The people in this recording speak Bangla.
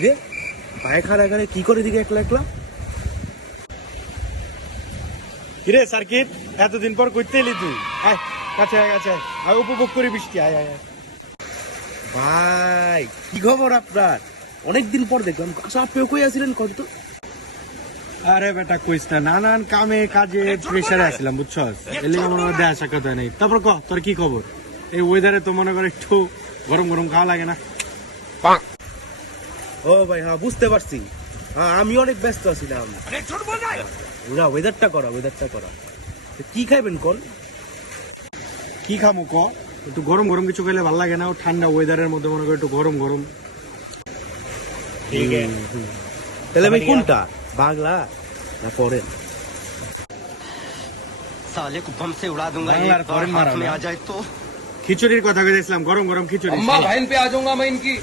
কিরে ভাই খারা এখানে কি করে দিকে একলা একলা? কিরে সার্কিট, এতদিন পর করতে এলি তুই? আয় কাছে আয়, কাছে আয়, আয় উপভোগ করি বৃষ্টি, আয় আয় আয়। ভাই কি খবর আপনার? অনেকদিন পর দেখলাম। আচ্ছা আপনিও কই আছিলেন কত? আরে বেটা কইস না, নানান কামে কাজে প্রেসারে আসছিলাম বুঝছস, এর লিগে আমার দেখা সাক্ষাৎ হয় নাই। তারপর ক তোর কি খবর? এই ওয়েদারে তো মনে করে একটু গরম গরম খাওয়া লাগে না? ও ভাই হ্যাঁ বুঝতে পারছি। হ্যাঁ আমি অনেক ব্যস্ত আছিলাম। না ওয়েদারটা করা, ওয়েদারটা করা। তো কি খাইবেন কোন? কি খামো ক? একটু গরম গরম কিছু খেলে ভালো লাগে না? ও ঠান্ডা ওয়েদারের মধ্যে মনে করে একটু গরম গরম। তাহলে ভাই কোনটা, বাংলা না ফরেন? साले को बम से उड़ा दूंगा बांग्ला एक बार फौरन मारा हाथ में ना। आ जाए तो। খিচুড়ির কথা কইছিলাম, গরম গরম খিচুড়ি। अम्मा बहन पे आ जाऊंगा मैं इनकी